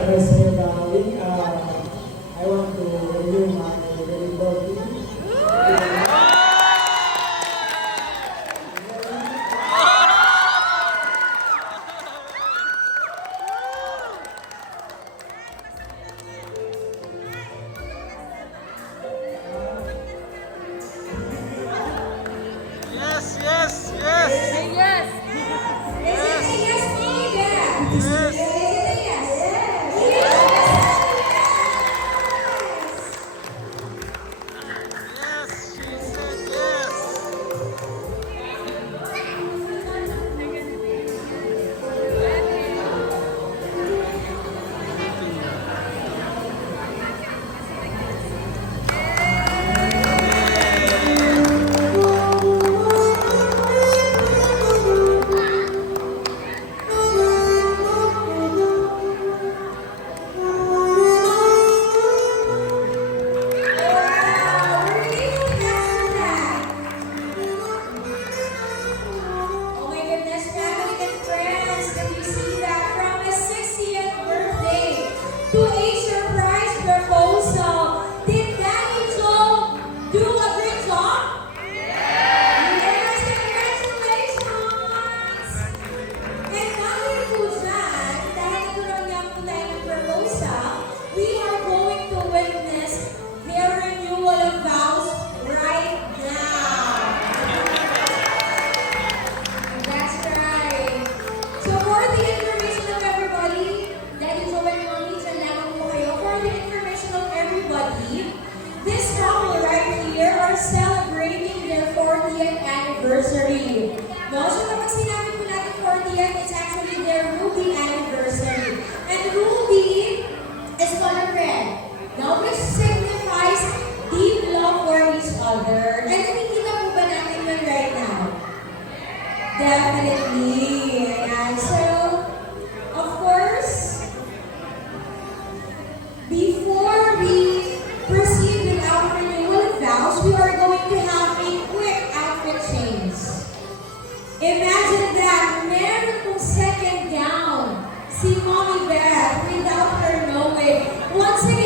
Mr. Darling, I want to review my report. Yes, yes, yes. Say yes. Is it a yes, Mega? Yes. Is it a yes? Yes, she said yes. Wow, we're really happy that. Oh my goodness, family and friends, can you see that from his 60th birthday to a surprise proposal? Did Daddy Joe do a great job? Yes, congratulations! And dahil po dyan, dahil nagkaroon niya po tayo ng proposal, we are going to witness their renewal of vows right now. That's right. So for the information of everybody, Daddy Joe and Mommy, dyan lamang po kayo. For the information of everybody, this couple right here are celebrating their 40th anniversary. No? So kapag sinabi po natin 40th, it's actually their Ruby anniversary. And Ruby is color red. Now, which signifies deep love for each other. And nakikita po ba natin yun right now? Definitely. And so, of course, before we proceed with our renewal vows, we are going to have a quick outfit change. Imagine that, meron pong second gown si Mommy Beth without her knowing. Once again,